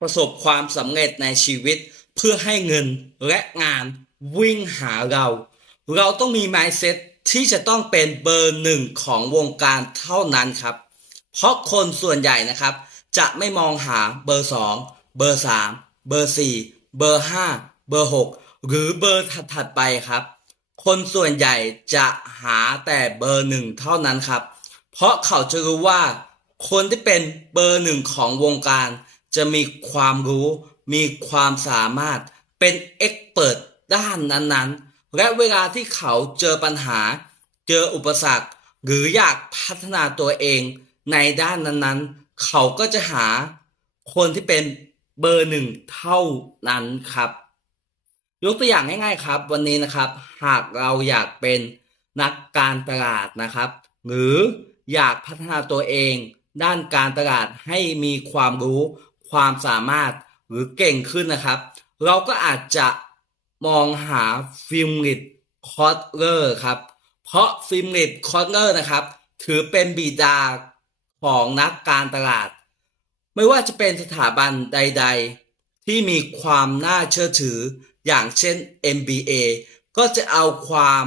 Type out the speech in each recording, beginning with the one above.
ประสบความสำเร็จในชีวิต เพื่อให้เงินและงานวิ่งหาเรา เราต้องมี mindset ที่จะต้องเป็นเบอร์หนึ่งของวงการเท่านั้นครับ เพราะคนส่วนใหญ่นะครับ จะไม่มองหาเบอร์2เบอร์3เบอร์4เบอร์5เบอร์6หรือเบอร์ถัดๆไปครับ คนส่วนใหญ่จะหาแต่เบอร์หนึ่งเท่านั้นครับ เพราะเขาจะรู้ว่า คนที่เป็นเบอร์หนึ่งของวงการ จะมีความรู้ มีความสามารถเป็นเอ็กเปิดด้านนั้นๆ และเวลาที่เขาเจอปัญหา เจออุปสรรค หรืออยากพัฒนาตัวเองในด้านนั้นๆ เขาก็จะหาคนที่เป็นเบอร์หนึ่งเท่านั้นครับ ยกตัวอย่างง่าย ๆ ครับ วันนี้นะครับ หากเราอยากเป็นนักการตลาดนะครับ หรืออยากพัฒนาตัวเอง ด้านการตลาดให้มีความรู้ ความสามารถหรือเก่งขึ้นนะครับ เราก็อาจจะมองหาฟิล์มลิดคอตเลอร์ครับ เพราะฟิล์มลิดคอตเลอร์นะครับ ถือเป็นบิดาของนักการตลาด ไม่ว่าจะเป็นสถาบันใด ๆ ที่มีความน่าเชื่อถืออย่างเช่น MBA ก็จะเอาความ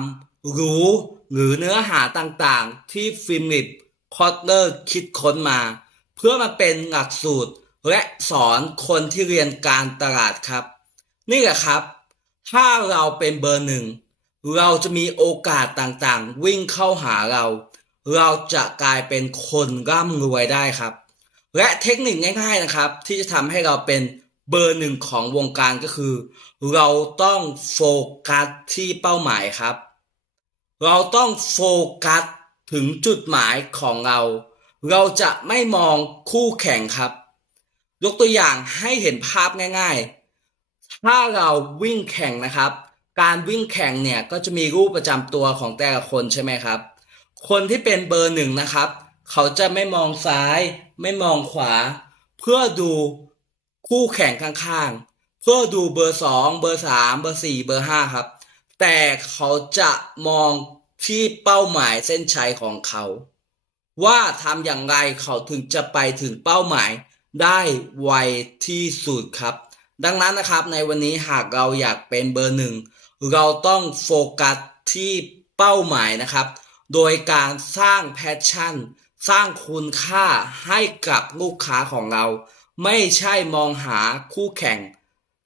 รู้หรือเนื้อหาต่างๆ ที่ฟิลิปคอตเลอร์คิดค้นมา เพื่อมาเป็นหลักสูตร และสอนคนที่เรียนการตลาดครับ นี่แหละครับ ถ้าเราเป็นเบอร์หนึ่งเราจะมีโอกาสต่างๆ วิ่งเข้าหาเรา เราจะกลายเป็นคนร่ำรวยได้ครับ และเทคนิคง่าย ๆนะครับ ที่จะทำให้เราเป็นเบอร์หนึ่งของวงการก็คือ เราต้องโฟกัสที่เป้าหมายครับ เราต้องโฟกัสถึงจุดหมายของเรา เราจะไม่มองคู่แข่งครับ ยกตัวอย่างให้เห็นภาพง่าย ๆ ถ้าเราวิ่งแข่งนะครับ การวิ่งแข่งเนี่ยก็จะมีรูปประจำตัวของแต่ละคนใช่ไหมครับ คนที่เป็นเบอร์หนึ่งนะครับ เขาจะไม่มองซ้าย ไม่มองขวา เพื่อดูคู่แข่งข้างๆ เพื่อดูเบอร์สองเบอร์สามเบอร์สี่เบอร์ห้าครับ แต่เขาจะมองที่เป้าหมายเส้นชัยของเขา ว่าทำอย่างไรเขาถึงจะไปถึงเป้าหมาย ได้ไวที่สุดครับ ดังนั้นนะครับในวันนี้หากเราอยากเป็นเบอร์หนึ่งเราต้องโฟกัสที่เป้าหมายนะครับ โดยการสร้างแพชชั่น สร้างคุณค่าให้กับลูกค้าของเรา ไม่ใช่มองหาคู่แข่ง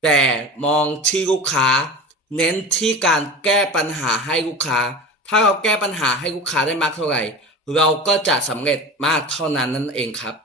แต่มองที่ลูกค้า เน้นที่การแก้ปัญหาให้ลูกค้า ถ้าเราแก้ปัญหาให้ลูกค้าได้มากเท่าไหร่ เราก็จะสำเร็จมากเท่านั้นนั่นเองครับ